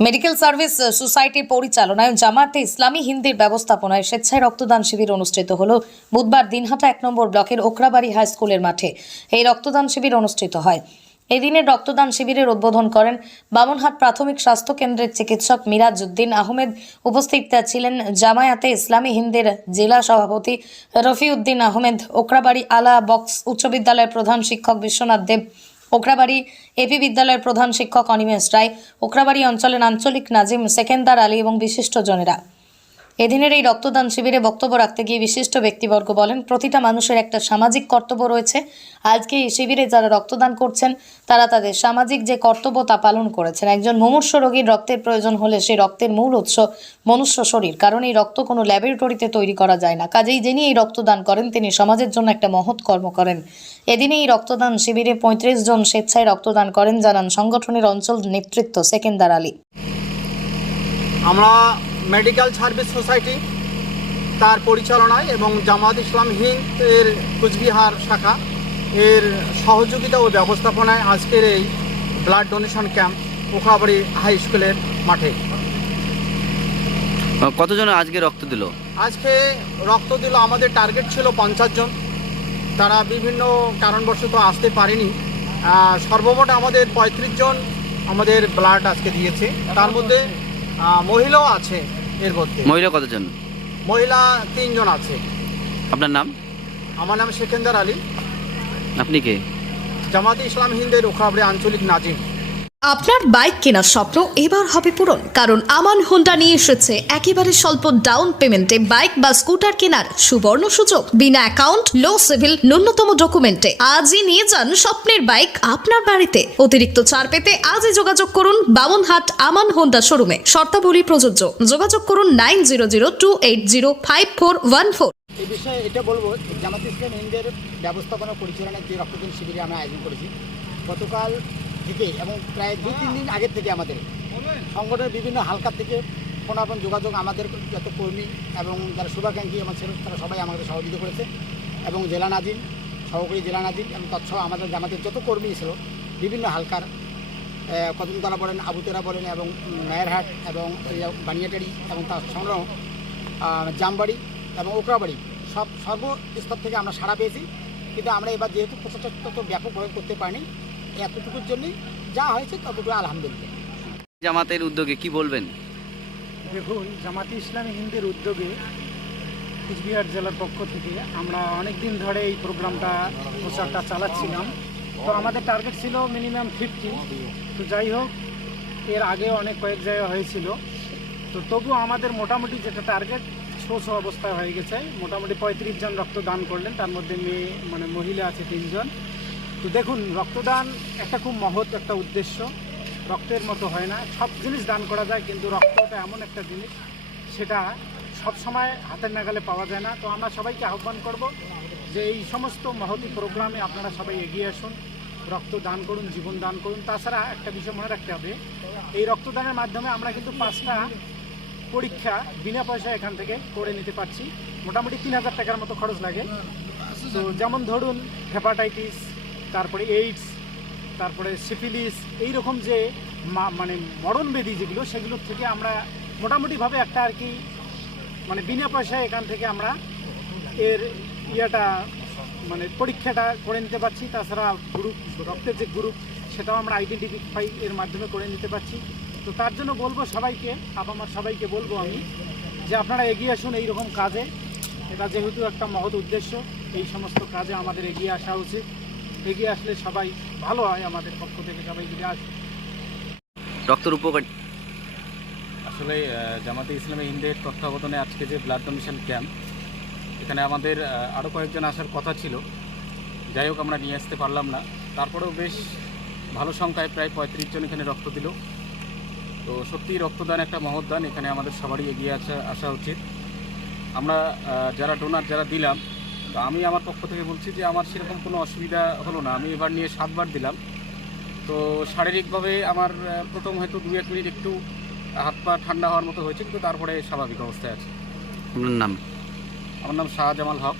Medical service সোসাইটির পরিচালনায় জামাতে ইসলামী হিন্দির ব্যবস্থাপনায় স্বেচ্ছায় রক্তদান শিবির অনুষ্ঠিত হল বুধবার দিনহাটা এক নম্বর ব্লকের ওকরাবাড়ি হাই স্কুলের মাঠে। এই রক্তদান শিবির অনুষ্ঠিত হয়। এই দিনের রক্তদান শিবিরের উদ্বোধন করেন বামনহাট প্রাথমিক স্বাস্থ্য কেন্দ্রের চিকিৎসক মিরাজ উদ্দিন আহমেদ। উপস্থিত ছিলেন জামায়াতে ইসলামী হিন্দের জেলা সভাপতি রফিউদ্দিন আহমেদ, ওকরাবাড়ি আলা বক্স উচ্চ বিদ্যালয়ের প্রধান শিক্ষক বিশ্বনাথ দেব ওকরাবাড়ি এপি বিদ্যালয়ের প্রধান শিক্ষক অনিমেষ রায় ওখরাবাড়ি অঞ্চলের আঞ্চলিক নাজিম সেকেন্দার আলী এবং বিশিষ্টজনেরা এদিনের এই রক্তদান শিবিরে বক্তব্য রাখতে গিয়ে বিশিষ্ট ব্যক্তিবর্গ বলেন, প্রতিটা মানুষের একটা সামাজিক কর্তব্য রয়েছে। আজকে এই শিবিরে যারা রক্তদান করছেন, তারা তাদের সামাজিক যে কর্তব্য তা পালন করেছেন। একজন মুমূর্ষ রোগীর রক্তের প্রয়োজন হলে সেই রক্তের মূল উৎস মনুষ্য শরীর। কারণ এই রক্ত কোনো ল্যাবরেটরিতে তৈরি করা যায় না। কাজেই যিনি এই রক্তদান করেন, তিনি সমাজের জন্য একটা মহৎ কর্ম করেন। এদিনে এই রক্তদান শিবিরে পঁয়ত্রিশ জন স্বেচ্ছায় রক্তদান করেন, জানান সংগঠনের অঞ্চল নেতৃত্ব সেকেন্দার আলী। আমরা মেডিকেল সার্ভিস সোসাইটি তার পরিচালনায় এবং জামাত ইসলাম হিন্দ এর কুচবিহার শাখা এর সহযোগিতা ও ব্যবস্থাপনায় আজকের এই blood donation camp Okhabari high স্কুলের মাঠে। কতজন আজকে রক্ত দিল? আজকে রক্ত দিল আমাদের টার্গেট ছিল পঞ্চাশ জন। তারা বিভিন্ন কারণবশত আসতে পারেনি। সর্বমোট আমাদের পঁয়ত্রিশ জন আমাদের ব্লাড আজকে দিয়েছে। তার মধ্যে মহিলাও আছে এর মধ্যে। মহিলা কতজন? মহিলা তিনজন আছে। আপনার নাম? আমার নাম সেকেন্দার আলী। আপনি কে? জামাতে ইসলাম হিন্দের ওখাবড়ে আঞ্চলিক নাজিম। আপনার বাইক কেনার স্বপ্ন এবার হবে পূরণ, কারণ আমান হোন্ডা নিয়ে এসেছে একেবারে স্বল্প ডাউন পেমেন্টে বাইক বা স্কুটার কেনার সুবর্ণ সুযোগ। বিনা অ্যাকাউন্ট লো সিভিল ন্যূনতম ডকুমেন্টে আজই নিয়ে যান স্বপ্নের বাইক আপনার বাড়িতে। অতিরিক্ত ছাড় পেতে আজই যোগাযোগ করুন বামনহাট আমান হোন্ডা শোরুমে শর্তাবলী প্রযোজ্য। যোগাযোগ করুন nine zero zero two eight zero five four one four এই বিষয়ে এটা বলব, জামাত ইসলাম হিন্দের ব্যবস্থাপনা পরিচালনার যে রক্তদান শিবিরে আমরা আয়োজন করেছি, গতকাল থেকে এবং প্রায় দুই তিন দিন আগের থেকে আমাদের। সংগঠনের বিভিন্ন হালকা থেকে ফোনাফোন যোগাযোগ আমাদের যত কর্মী এবং যারা শুভাকাঙ্ক্ষী আমার ছিল তারা সবাই আমাদের সহযোগিতা করেছে। এবং জেলা নাজিম সহকারী জেলা নাজিম এবং তৎসহ আমাদের জামাতের যত কর্মী ছিল বিভিন্ন হালকার কদমতলা বলেন আবুতেরা বলেন এবং উম, নায়ারহাট এবং বানিয়াটারি এবং তার সংগ্রহ জামবাড়ি এবং ওকরাবাড়ি সব সর্বস্তর থেকে আমরা সাড়া পেয়েছি। কিন্তু আমরা এবার যেহেতু প্রচেষ্টা তত ব্যাপকভাবে করতে পারিনি এতটুকুর জন্যই যা হয়েছে ততটুকু আলহামদুলিল্লাহ। জামাতের উদ্যোগে কি বলবেন? দেখুন জামাতি ইসলামী হিন্দের উদ্যোগে কুচবিহার জেলার পক্ষ থেকে আমরা অনেক দিন ধরে এই প্রোগ্রামটা প্রচারটা চালাচ্ছিলাম। তো আমাদের টার্গেট ছিল মিনিমাম ফিফটি। তো যাই হোক এর আগে অনেক কয়েক জায়গা হয়েছিল। তো তবু আমাদের মোটামুটি যেটা টার্গেট শোষ অবস্থায় হয়ে গেছে। মোটামুটি পঁয়ত্রিশ জন রক্তদান করলেন তার মধ্যে মেয়ে মানে মহিলা আছে তিনজন। তো দেখুন, রক্তদান একটা খুব মহৎ একটা উদ্দেশ্য। রক্তের মতো হয় না। সব জিনিস দান করা যায়, কিন্তু রক্তটা এমন একটা জিনিস, সেটা সব সময় হাতের নাগালে পাওয়া যায় না। তো আমরা সবাইকে আহ্বান করব যে এই সমস্ত মহতি প্রোগ্রামে আপনারা সবাই এগিয়ে আসুন, রক্ত দান করুন, জীবন দান করুন। তাছাড়া একটা বিষয় মনে রাখতে হবে, এই রক্তদানের মাধ্যমে আমরা কিন্তু পাঁচটা পরীক্ষা বিনা পয়সায় এখান থেকে করে নিতে পারছি। মোটামুটি তিন হাজার টাকার মতো খরচ লাগে। তো যেমন ধরুন হেপাটাইটিস তারপরে এইডস তারপরে সিফিলিস এই রকম যে মানে মরণ ব্যাধি যেগুলো, সেগুলোর থেকে আমরা মোটামুটিভাবে একটা আর কি মানে বিনা পয়সায় এখান থেকে আমরা এর ইয়েটা মানে পরীক্ষাটা করে নিতে পারছি। তাছাড়া গ্রুপ রক্তের যে গ্রুপ সেটাও আমরা আইডেন্টিফাই এর মাধ্যমে করে নিতে পারছি। তো তার জন্য বলব সবাইকে, আপামার সবাইকে বলব আমি, যে আপনারা এগিয়ে আসুন এই রকম কাজে। এটা যেহেতু একটা মহৎ উদ্দেশ্য, এই সমস্ত কাজে আমাদের এগিয়ে আসা উচিত। এগিয়ে আসলে সবাই ভালো হয় আমাদের পক্ষ থেকে সবাই যদি আসে। রক্তের উপকার। আসলে জামাতে ইসলামী হিন্দের তত্ত্বাবধানে আজকে যে ব্লাড ডোনেশন ক্যাম্প এখানে আমাদের আরও কয়েকজন আসার কথা ছিল। যাই হোক আমরা নিয়ে আসতে পারলাম না। তারপরেও বেশ ভালো সংখ্যায় প্রায় পঁয়ত্রিশ জন এখানে রক্ত দিল। তো সত্যিই রক্তদান একটা মহৎ দান এখানে আমাদের সবারই এগিয়ে আসা আসা উচিত। আমরা যারা ডোনার যারা দিলাম তো আমি আমার পক্ষ থেকে বলছি যে আমার সেরকম কোনো অসুবিধা হলো না। আমি এবার নিয়ে সাতবার দিলাম। তো শারীরিকভাবে আমার প্রথম হয়তো দু এক মিনিট একটু হাত পা ঠান্ডা হওয়ার মতো হয়েছে কিন্তু তারপরে স্বাভাবিক অবস্থায় আছে। আপনার নাম? আমার নাম শাহজামাল হক।